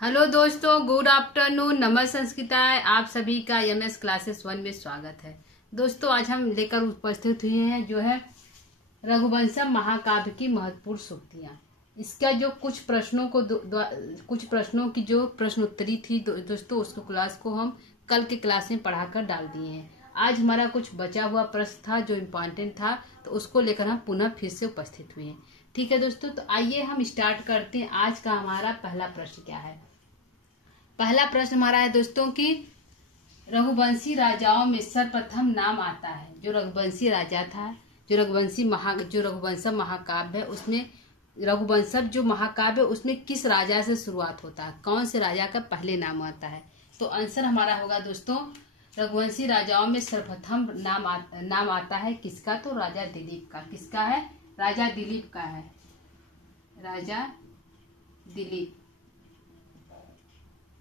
Hello दोस्तों, good afternoon, नमस्ते संस्कृताय। आप सभी का एमएस क्लासेस 1 में स्वागत है। दोस्तों, आज हम लेकर उपस्थित हुए हैं जो है रघुवंशम महाकाव्य की महत्वपूर्ण सूक्तियां। इसका जो कुछ प्रश्नों की जो प्रश्नोत्तरी थी दोस्तों, उसको क्लास को हम कल के क्लास में पढ़ाकर डाल दिए हैं। आज हमारा कुछ बचा हुआ प्रश्न था जो इम्पोर्टेंट था, तो उसको लेकर हम पुनः फिर से उपस्थित हुए हैं। ठीक है दोस्तों, तो आइए हम स्टार्ट करते हैं। आज का हमारा पहला प्रश्न क्या है। पहला प्रश्न हमारा है दोस्तों कि रघुवंशी राजाओं में सर्वप्रथम नाम आता है। जो रघुवंशी राजा था, जो रघुवंशम महाकाव्य है, उसमें रघुवंशम जो महाकाव्य है उसमें किस राजा से शुरुआत होता है, कौन से राजा का पहले नाम आता है। तो आंसर हमारा होगा दोस्तों, रघुवंशी राजाओं में सर्वप्रथम नाम आता है किसका, तो राजा दिलीप का। किसका है? राजा दिलीप का है। राजा दिलीप।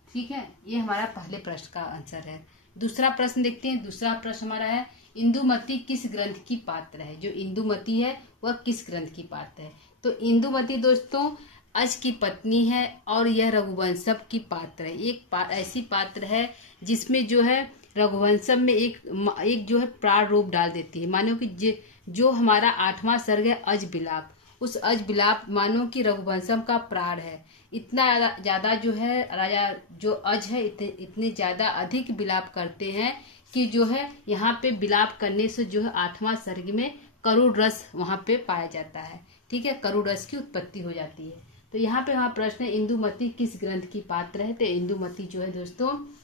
ठीक है, ये हमारा पहले प्रश्न का आंसर है। दूसरा प्रश्न देखते हैं। दूसरा प्रश्न हमारा है, इंदुमती किस ग्रंथ की पात्र है। जो इंदुमती है वह किस ग्रंथ की पात्र है। तो इंदुमती दोस्तों अज की पत्नी है और यह रघुवंशम की पात्र है। ऐसी पात्र है जिसमें जो है रघुवंशम में एक जो है प्राण रूप डाल देती है। मानो कि जो हमारा 8वां सर्ग है अज बिलाप, उस अज बिलाप मानो कि रघुवंशम का प्राण है। इतना ज्यादा जो है राजा जो अज है इतने ज्यादा अधिक बिलाप करते हैं कि जो है यहाँ पे बिलाप करने से जो है 8वां सर्ग में करुण रस वहां पे पाया जाता है। ठीक है, करुण रस की उत्पत्ति हो जाती है। तो यहाँ पे हमारा प्रश्न है, इंदुमती किस ग्रंथ की पात्र है। तो इंदुमती जो है दोस्तों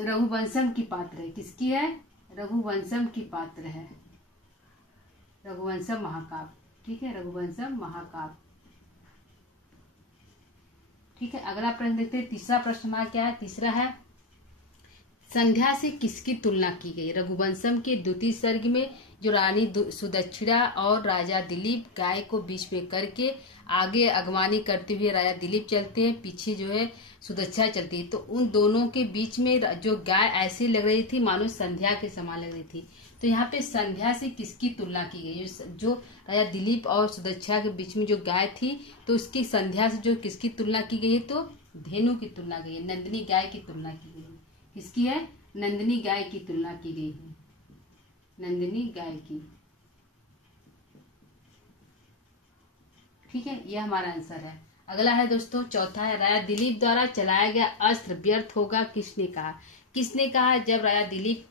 रघुवंशम की पात्र है। किसकी है? रघुवंशम की पात्र है। रघुवंशम महाकाव्य। ठीक है, रघुवंशम महाकाव्य। ठीक है, अगला प्रश्न देखते हैं। तीसरा प्रश्न हमारा क्या है? तीसरा है, संध्या से किसकी तुलना की गई। रघुवंशम के द्वितीय सर्ग में जो रानी सुदक्षिणा और राजा दिलीप गाय को बीच में करके आगे अगवानी करते हुए राजा दिलीप चलते हैं, पीछे जो है सुदक्षा चलती है। तो उन दोनों के बीच में जो गाय ऐसी लग रही थी मानो संध्या के समान लग रही थी। तो यहाँ पे संध्या से किसकी तुलना की गई। जो राजा दिलीप और सुदक्षा के बीच में जो गाय थी, तो उसकी संध्या से जो किसकी तुलना की गई है, तो धेनु की तुलना की गई, नंदिनी गाय की तुलना की गई है। किसकी है? नंदिनी गाय की तुलना की गई है। नंदिनी गाय की। ठीक है, यह हमारा आंसर है। अगला है दोस्तों चौथा है, राजा दिलीप द्वारा चलाया गया अस्त्र व्यर्थ होगा किसने कहा। किसने कहा? जब राजा दिलीप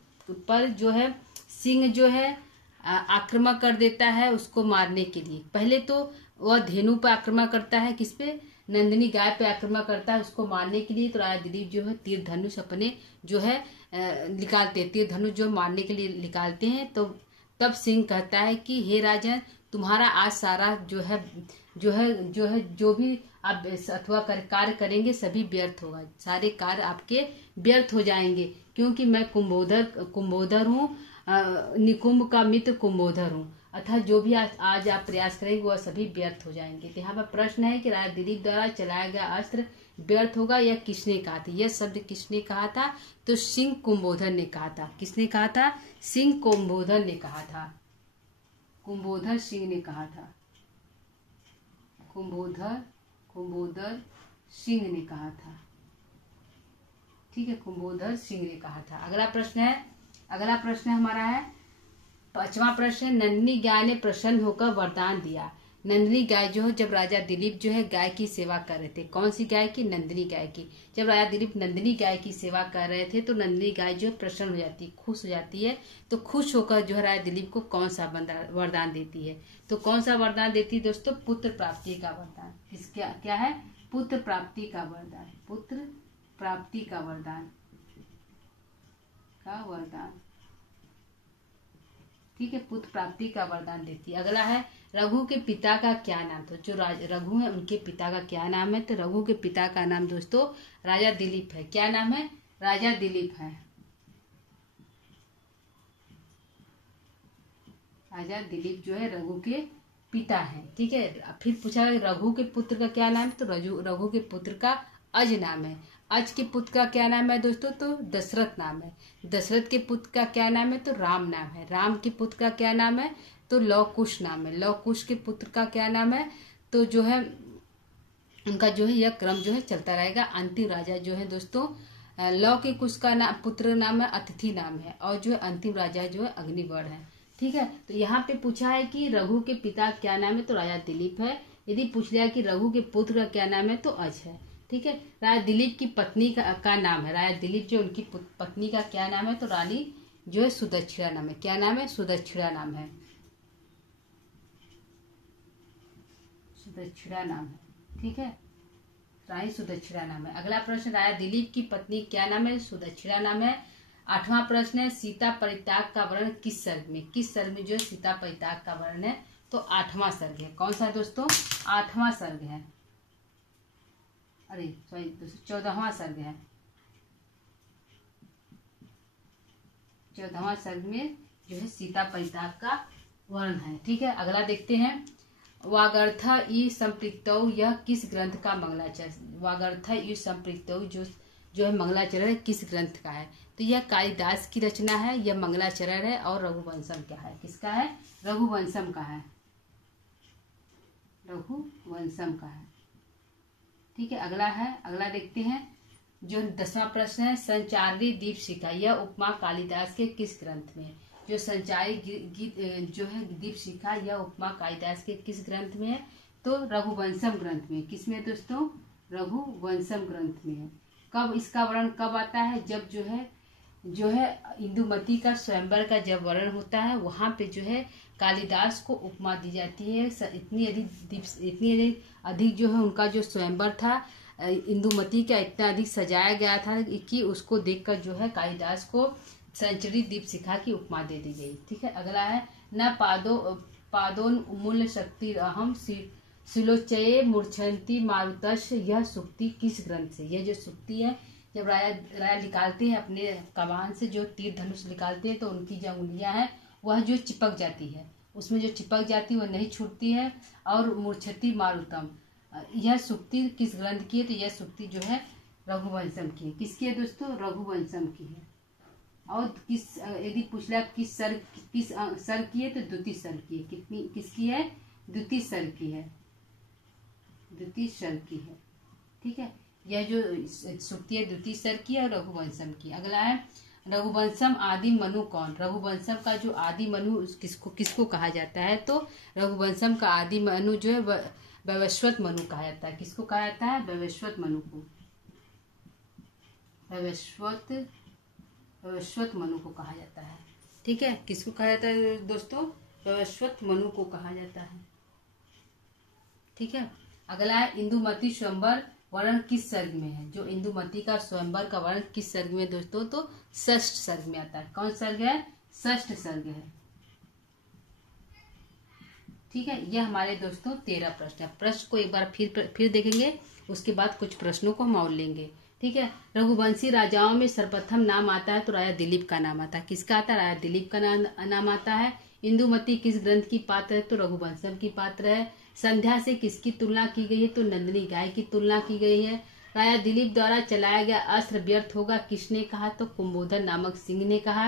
पर जो है सिंह जो है आक्रमण कर देता है उसको मारने के लिए। पहले तो वह धेनु पर आक्रमण करता है, किस पे? नंदिनी गाय पे आक्रमण करता है उसको मारने के लिए। तो राजा दिलीप जो है तीर धनुष अपने जो है निकालते, तीर धनुष जो मारने के लिए निकालते हैं। तो तब सिंह कहता है कि हे राजन, तुम्हारा आज सारा जो भी आप अथवा कार्य करेंगे सभी व्यर्थ होगा। सारे कार्य आपके व्यर्थ हो जाएंगे, क्योंकि मैं कुंभोधर हूँ, निकुंभ का मित्र कुंभोधर हूँ। अर्थात जो भी आज आप प्रयास करेंगे वह सभी व्यर्थ हो जाएंगे। तो यहाँ पर प्रश्न है कि राजा दिलीप द्वारा चलाया गया अस्त्र व्यर्थ होगा, यह किसने कहा था। यह शब्द किसने कहा था? तो सिंह कुंभोधर ने कहा था। किसने कहा था? सिंह कुंभोधर ने कहा था। कुंभोधर सिंह ने कहा था। कुंभोधर सिंह ने कहा था। ठीक है, कुंभोधर सिंह ने कहा था। अगला प्रश्न हमारा है 5वां प्रश्न, नंदिनी गाय ने प्रसन्न होकर वरदान दिया। नंदिनी गाय जो है, जब राजा दिलीप जो है गाय की सेवा कर रहे थे, कौन सी गाय की? नंदिनी गाय की। जब राजा दिलीप नंदिनी गाय की सेवा कर रहे थे तो नंदिनी गाय जो है प्रसन्न हो जाती है, खुश हो जाती है। तो खुश होकर जो है राजा दिलीप को कौन सा वरदान देती है। तो कौन सा वरदान देती है दोस्तों? पुत्र प्राप्ति का वरदान। क्या है? पुत्र प्राप्ति का वरदान। पुत्र प्राप्ति का वरदान। ठीक है, पुत्र प्राप्ति का वरदान देती है। अगला है, रघु के पिता का क्या नाम था। जो रघु है उनके पिता का क्या नाम है। तो रघु के पिता का नाम दोस्तों राजा दिलीप है। क्या नाम है? राजा दिलीप है। राजा दिलीप जो है रघु के पिता है। ठीक है, फिर पूछा रघु के पुत्र का क्या नाम है। तो रघु के पुत्र का अज नाम है। अज के पुत्र का क्या नाम है दोस्तों? तो दशरथ नाम है। दशरथ के पुत्र का क्या नाम है? तो राम नाम है। राम के पुत्र का क्या नाम है? तो लव कुश नाम है। लव कुश के पुत्र का क्या नाम है? तो जो है उनका जो है यह क्रम जो है चलता रहेगा। अंतिम राजा जो है दोस्तों लौ के कुश का पुत्र नाम है अतिथि नाम है, और जो है अंतिम राजा जो है अग्निवर्ण है। ठीक है, तो यहाँ पे पूछा है कि रघु के पिता क्या नाम है, तो राजा दिलीप है। यदि पूछ लिया कि रघु के पुत्र का क्या नाम है, तो अज है। ठीक है, राजा दिलीप की पत्नी का नाम है, राजा दिलीप जो उनकी पत्नी का क्या नाम है, तो रानी जो है सुदक्षिणा नाम है। क्या नाम है, सुदक्षिणा नाम है, सुदक्षिणा नाम है। ठीक है, रानी सुदक्षिणा नाम है। अगला प्रश्न, राजा दिलीप की पत्नी क्या नाम है, सुदक्षिणा नाम है। 8वां प्रश्न है, सीता परित्याग का वर्णन किस सर्ग में, किस सर्ग में जो है सीता परित्याग का वर्णन है, तो 8वां सर्ग है। कौन सा है दोस्तों, 8वां सर्ग है, अरे सॉरी दोस्तों 14वां सर्ग है। 14वां सर्ग में जो है सीता परित्याग का वर्णन है। ठीक है, अगला देखते हैं, वागर्थ ई संपृक्तौ यह किस ग्रंथ का मंगलाचरण, वागर्थ ई संपृक्तौ जो है मंगलाचरण किस ग्रंथ का है, तो यह कालिदास की रचना है, यह मंगलाचरण है। और रघुवंशम क्या है, किसका है, रघुवंशम का है, रघुवंशम का है। ठीक है, अगला देखते हैं, जो 10वां प्रश्न है, संचारी दीपशिखा यह उपमा कालिदास के किस ग्रंथ में, जो संचारी गीत जो है दीपशिखा यह उपमा कालिदास के किस ग्रंथ में है, तो रघुवंशम ग्रंथ में। किसमें दोस्तों, रघुवंशम ग्रंथ में है। कब इसका वर्णन कब आता है, जब जो है इंदुमती का स्वयंवर का जब वर्णन होता है, वहां पे जो है कालिदास को उपमा दी जाती है। इतनी अधिक जो है उनका जो स्वयंवर था इंदुमती का इतना अधिक सजाया गया था कि उसको देखकर जो है कालिदास को संचरी दीपशिखा की उपमा दे दी गई। ठीक है, अगला है, न पादोन्मूल शक्ति अहम सिलोचये मूर्छन्ति मारुतश यह सुक्ति किस ग्रंथ से, यह जो सुक्ति है जब राजा निकालते हैं अपने कमान से जो तीर धनुष निकालते हैं, तो उनकी जो उंगलियां हैं वह जो चिपक जाती है, उसमें जो चिपक जाती है वह नहीं छूटती है। और मूर्छति मारुतम यह सुक्ति किस ग्रंथ की है, तो यह सुक्ति जो है रघुवंशम की है। किसकी है दोस्तों, रघुवंशम की है। और किस यदि पूछ लिया किस सर की है, तो द्वितीय सर की है। किसकी है, द्वितीय सर की है, द्वितीय सर की है। ठीक है, यह जो सुक्ति है द्वितीय सर की है और रघुवंशम की। अगला है, रघुवंशम आदि मनु कौन, रघुवंशम का जो आदि मनु किसको कहा जाता है, तो रघुवंशम का आदि मनु जो है वैवस्वत मनु कहा जाता है। किसको कहा जाता है, वैवस्वत मनु को, वैवस्वत मनु को कहा जाता है। ठीक है, किसको कहा जाता है दोस्तों, वैवस्वत मनु को कहा जाता है। ठीक है, अगला है, इंदुमती स्वयंवर वर्णन किस सर्ग में है, जो इंदुमती का स्वयंवर का वर्णन किस सर्ग में दोस्तों, तो षष्ठ सर्ग में आता है। कौन सर्ग है, षष्ठ सर्ग है। ठीक है, यह हमारे दोस्तों 13 प्रश्न है। प्रश्न को एक बार फिर देखेंगे, उसके बाद कुछ प्रश्नों को हम और लेंगे। ठीक है, रघुवंशी राजाओं में सर्वप्रथम नाम आता है, तो राजा दिलीप का नाम आता है। किसका आता है, राजा दिलीप का नाम आता है। इंदुमती किस ग्रंथ की पात्र है, तो रघुवंशम की पात्र है। संध्या से किसकी तुलना की गई है, तो नंदिनी गाय की तुलना की गई है। राजा दिलीप द्वारा चलाया गया अस्त्र व्यर्थ होगा किसने कहा, तो कुंभोधर नामक सिंह ने कहा।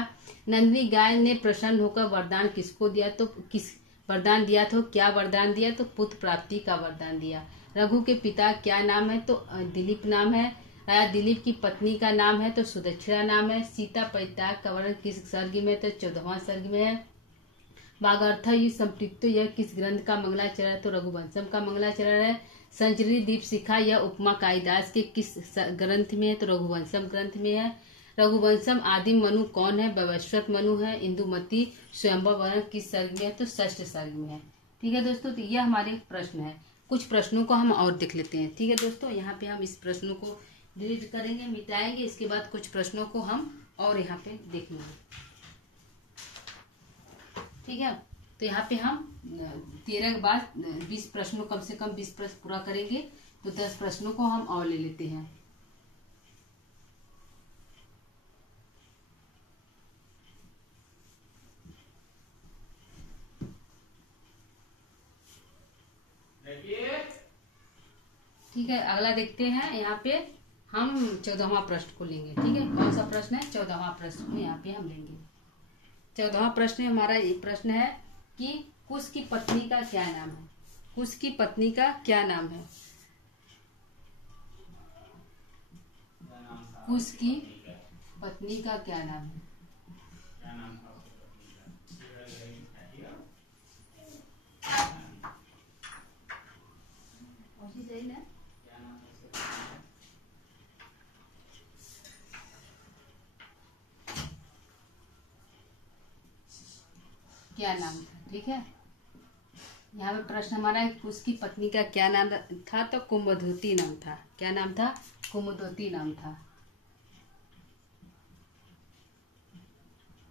नंदिनी गाय ने प्रसन्न होकर वरदान किसको दिया, तो किस वरदान दिया था, क्या वरदान दिया, तो पुत्र प्राप्ति का वरदान दिया। रघु के पिता क्या नाम है, तो दिलीप नाम है। राजा दिलीप की पत्नी का नाम है, तो सुदक्षिणा नाम है। सीता परित्याग का वर्णन किस सर्ग में, तो 14वां सर्ग में है। वागर्थ ये संपृक्त यह किस ग्रंथ का मंगलाचरण है, तो रघुवंशम का मंगलाचरण है। संचरी दीपशिखा यह उपमा कालिदास के किस ग्रंथ में है, तो रघुवंशम ग्रंथ में है। रघुवंशम आदिम मनु कौन है, वैवस्वत मनु है। इंदुमती स्वयंवर वर्णन किस सर्ग में है, तो षष्ठ सर्ग में है। ठीक है दोस्तों, तो यह हमारे प्रश्न है। कुछ प्रश्नों को हम और देख लेते हैं। ठीक है दोस्तों, यहाँ पे हम इस प्रश्नों को डिलीट करेंगे, मिटाएंगे, इसके बाद कुछ प्रश्नों को हम और यहाँ पे देखेंगे। ठीक है, तो यहाँ पे हम 13 के बाद 20 प्रश्नों, कम से कम 20 प्रश्न पूरा करेंगे, तो 10 प्रश्नों को हम और ले लेते हैं। ठीक है, अगला देखते हैं, यहाँ पे हम 14वां प्रश्न को लेंगे। ठीक है, कौन सा प्रश्न है, 14वां प्रश्न को यहाँ पे हम लेंगे। 14वां प्रश्न हमारा ये प्रश्न है कि कुश की पत्नी का क्या नाम है, कुश की पत्नी का क्या नाम है। कुश की पत्नी का क्या नाम है? सही ना? क्या नाम था? ठीक है, यहाँ पे प्रश्न हमारा है कुश की पत्नी का क्या नाम था? तो कुमुदवती नाम था। क्या नाम था? कुमुदवती नाम था।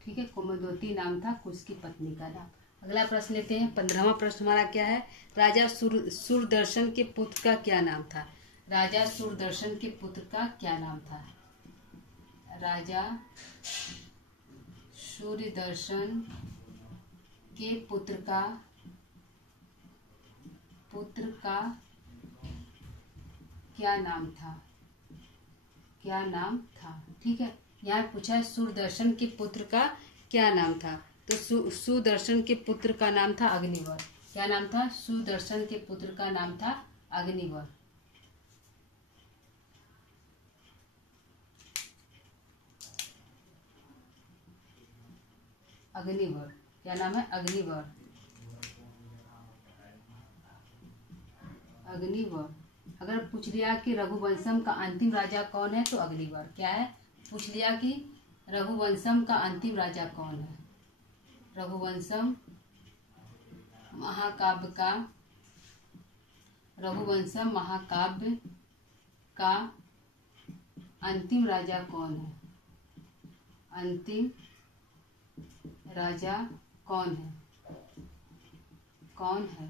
ठीक है, कुमुदवती नाम था कुश की पत्नी का नाम। अगला प्रश्न लेते हैं। 15वां प्रश्न हमारा क्या है? राजा सूरदर्शन के पुत्र का क्या नाम था? राजा सूरदर्शन के पुत्र का क्या नाम था? राजा सूर्यदर्शन के पुत्र का क्या नाम था? क्या नाम था? ठीक है, यहाँ पूछा है सूरदर्शन के पुत्र का क्या नाम था? तो सुदर्शन के पुत्र का नाम था अग्निवर। क्या नाम था? सुदर्शन के पुत्र का नाम था अग्निवर। अग्निवर, क्या नाम है? अग्निवर। अग्निवर। अगर पूछ लिया कि रघुवंशम का अंतिम राजा कौन है, तो अग्निवर। क्या है? पूछ लिया कि रघुवंशम का अंतिम राजा कौन है? रघुवंशम महाकाव्य का अंतिम राजा कौन है? अंतिम राजा कौन है?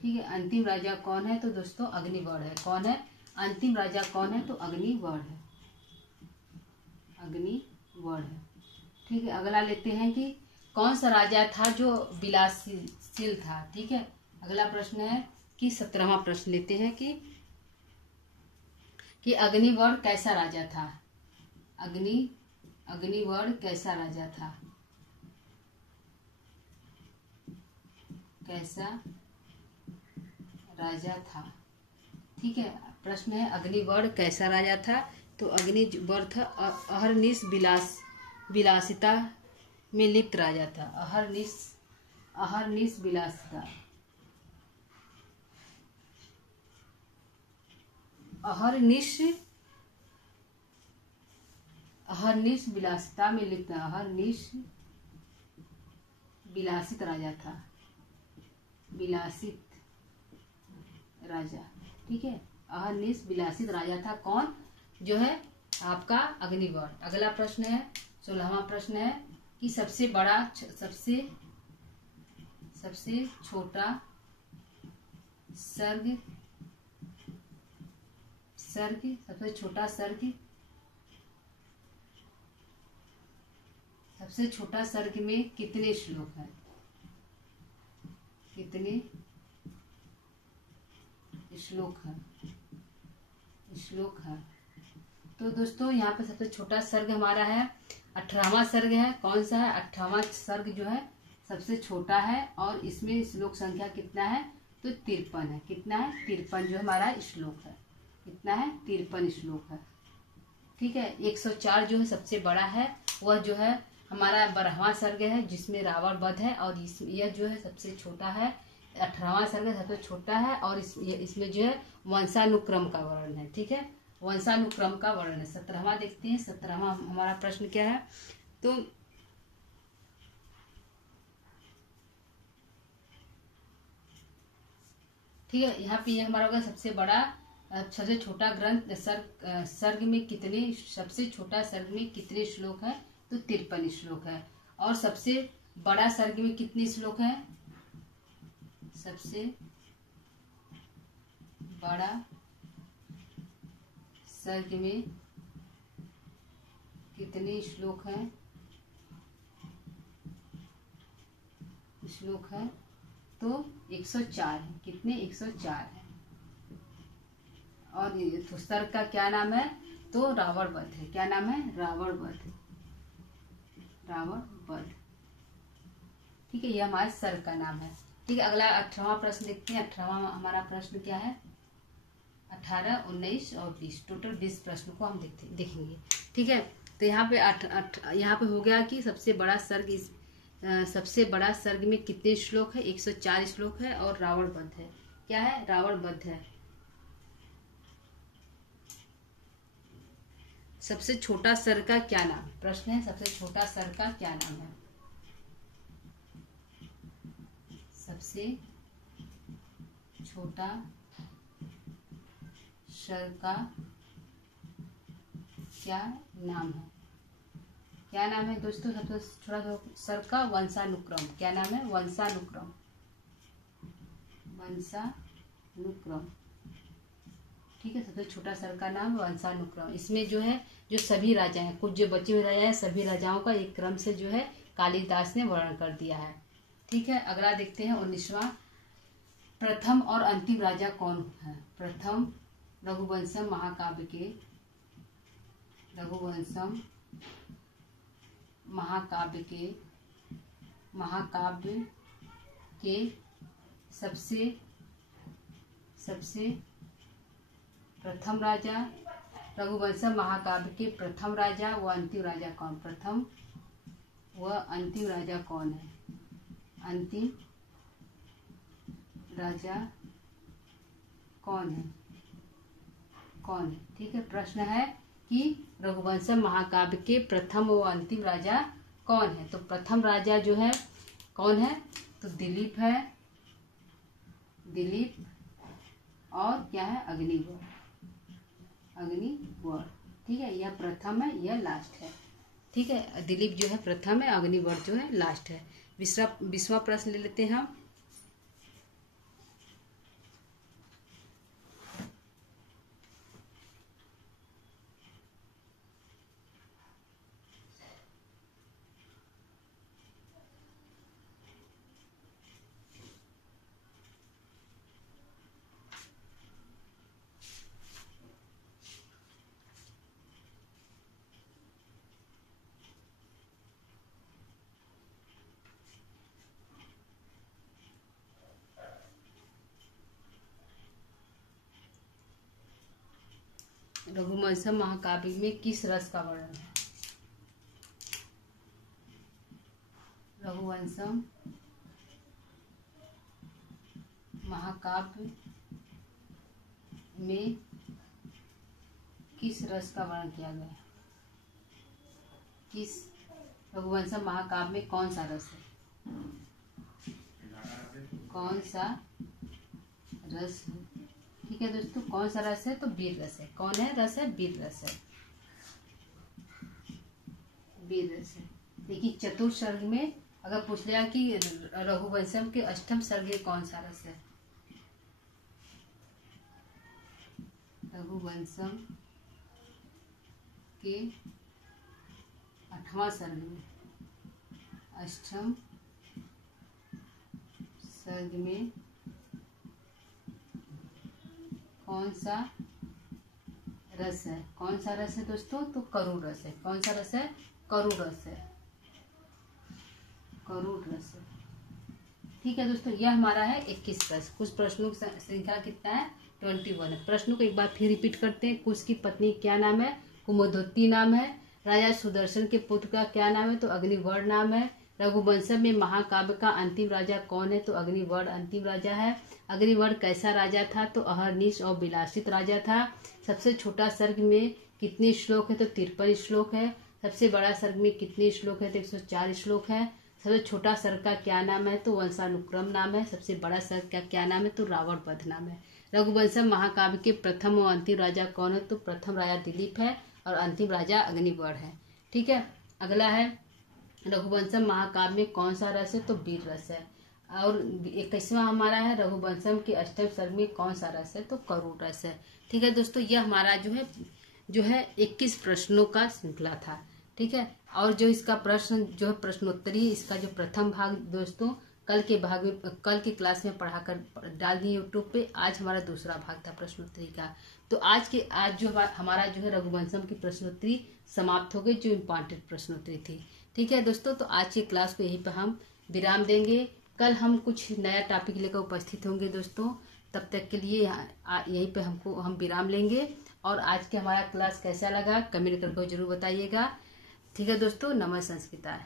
ठीक है, अंतिम राजा कौन है? तो दोस्तों अग्निवर है। कौन है? अंतिम राजा कौन है? तो अग्निवर है। अग्निवर है। ठीक है, अगला लेते हैं कि कौन सा राजा था जो विलासशील था? ठीक है, अगला प्रश्न है कि 17वां प्रश्न लेते हैं कि अग्निवर कैसा राजा था? अग्निवर कैसा राजा था? कैसा राजा था? ठीक है, प्रश्न है अग्निवर कैसा राजा था? तो अग्निवर था अहरनिश विलासिता में लिप्त राजा था। अहरनिश विलासिता। अहरनिश विलासिता में लिप्त। अहरनिश विलासित राजा था। विलासित राजा। ठीक है, अहरनिश विलासित राजा था। कौन? जो है आपका अग्निवर। अगला प्रश्न है 16वां प्रश्न है कि सबसे छोटा सर्ग सबसे छोटा सर्ग में कितने श्लोक हैं? कितने श्लोक है? तो दोस्तों यहाँ पे सबसे छोटा सर्ग हमारा है 18वां सर्ग है। कौन सा है? 18वां सर्ग जो है सबसे छोटा है और इसमें श्लोक संख्या कितना है? तो 53 है। कितना है? 53 जो हमारा श्लोक है। कितना है? 53 श्लोक है। ठीक है, 104 जो है सबसे बड़ा है, वह जो है हमारा 12वां सर्ग है जिसमें रावण वध है। और यह जो है सबसे छोटा है, 18वां सर्ग सबसे छोटा है और इसमें जो है वंशानुक्रम का वर्णन है। ठीक है, वंशानुक्रम का वर्णन है। 17वां देखते हैं। 17वां हमारा प्रश्न क्या है? तो ठीक है, यहाँ पे हमारा होगा सबसे बड़ा सबसे छोटा ग्रंथ सर्ग में कितने सबसे छोटा सर्ग में कितने श्लोक है? तो 53 श्लोक है। और सबसे बड़ा सर्ग में कितने श्लोक है? सबसे बड़ा सर्ग में कितने श्लोक है? तो 104 है। कितने? 104 है। और सर्ग का क्या नाम है? तो रावण वध है। क्या नाम है? रावण वध। ठीक है, ये हमारे सर्ग का नाम है। ठीक है, अगला 18वां प्रश्न देखते हैं। 18वां हमारा प्रश्न क्या है? 18, 19 और 20, टोटल 20 प्रश्न को हम देखेंगे। ठीक है, तो यहाँ पे यहाँ पे हो गया कि सबसे बड़ा सर्ग में कितने श्लोक है? 104 श्लोक है और रावण वध है। क्या है? रावण वध है। सबसे छोटा सर्ग का क्या नाम? प्रश्न है, सबसे छोटा सर्ग का क्या नाम है? सबसे छोटा सर्ग का क्या नाम है? क्या नाम है दोस्तों? सबसे छोटा सर्ग का वंशानुक्रम। क्या नाम है? वंशानुक्रम। वंशानुक्रम। ठीक है, सबसे छोटा सर्ग का नाम वंशानुक्रम। इसमें जो है, जो सभी राजा हैं, कुछ जो बचे हुए राजा हैं, सभी राजाओं का एक क्रम से जो है कालिदास ने वर्णन कर दिया है। ठीक है, अगला देखते हैं 19वां। प्रथम और अंतिम राजा कौन है? प्रथम रघुवंशम महाकाव्य के सबसे प्रथम राजा, रघुवंशम महाकाव्य के प्रथम राजा व अंतिम राजा कौन? प्रथम व अंतिम राजा कौन है? अंतिम राजा कौन है? ठीक है, प्रश्न है कि रघुवंशम महाकाव्य के प्रथम व अंतिम राजा कौन है? तो प्रथम राजा जो है कौन है? तो दिलीप है। दिलीप और क्या है? अग्निवर। ठीक है, यह प्रथम है, यह लास्ट है। ठीक है, दिलीप जो है प्रथम है, अग्निवर जो है लास्ट है। 20वां प्रश्न ले लेते हैं हम। रघुवंशम महाकाव्य में किस रस का वर्णन है? रघुवंशम महाकाव्य में किस रस का वर्णन किया गया? किस रघुवंशम महाकाव्य में कौन सा रस है? कौन सा रस है? ठीक है दोस्तों, कौन सा रस है? तो वीर रस है। कौन है रस है? वीर रस है। वीर रस है। देखिए, चतुर्थ सर्ग में अगर पूछ लिया कि रघुवंशम के अष्टम सर्ग में कौन सा रस है? रघुवंशम के 8वां सर्ग में, अष्टम सर्ग में कौन सा रस है? कौन सा रस है दोस्तों? तो करुण रस है। कौन सा रस है? करुण रस है। करुण रस है। ठीक है दोस्तों, यह हमारा है 21 प्रश्न। कुछ प्रश्नों की संख्या कितना है? 21 है। प्रश्नों को एक बार फिर रिपीट करते हैं। कुश की पत्नी क्या नाम है? कुमुदवती नाम है। राजा सुदर्शन के पुत्र का क्या नाम है? तो अग्निवर नाम है। रघुवंशम में महाकाव्य का अंतिम राजा कौन है? तो अग्निवर अंतिम राजा है। अग्निवर कैसा राजा था? तो अहरनिश और विलासित राजा था। सबसे छोटा सर्ग में कितने श्लोक है? तो 53 श्लोक है। सबसे बड़ा सर्ग में कितने श्लोक है? तो 104 श्लोक है। सबसे छोटा सर्ग का क्या नाम है? तो वंशानुक्रम नाम है। सबसे बड़ा सर्ग का क्या नाम है? तो रावण वध नाम है। रघुवंशम महाकाव्य के प्रथम और अंतिम राजा कौन है? तो प्रथम राजा दिलीप है और अंतिम राजा अग्निवर है। ठीक है, अगला है रघुवंशम महाकाव्य में कौन सा रस है? तो वीर रस है। और 21वां हमारा है रघुवंशम के अष्टम सर्ग में कौन सा रस है? तो करुण रस है। ठीक है दोस्तों, यह हमारा जो है 21 प्रश्नों का श्रृंखला था। ठीक है, और जो इसका प्रश्न जो है प्रश्नोत्तरी, इसका जो प्रथम भाग दोस्तों कल के क्लास में पढ़ाकर डाल दिए यूट्यूब पे। आज हमारा दूसरा भाग था प्रश्नोत्तरी का। तो आज जो हमारा जो है रघुवंशम की प्रश्नोत्तरी समाप्त हो गई, जो इम्पॉर्टेंट प्रश्नोत्तरी थी। ठीक है दोस्तों, तो आज की क्लास को यहीं पर हम विराम देंगे। कल हम कुछ नया टॉपिक लेकर उपस्थित होंगे दोस्तों। तब तक के लिए यहीं पे हम विराम लेंगे। और आज के हमारा क्लास कैसा लगा कमेंट करके जरूर बताइएगा। ठीक है दोस्तों, नमः संस्कृता।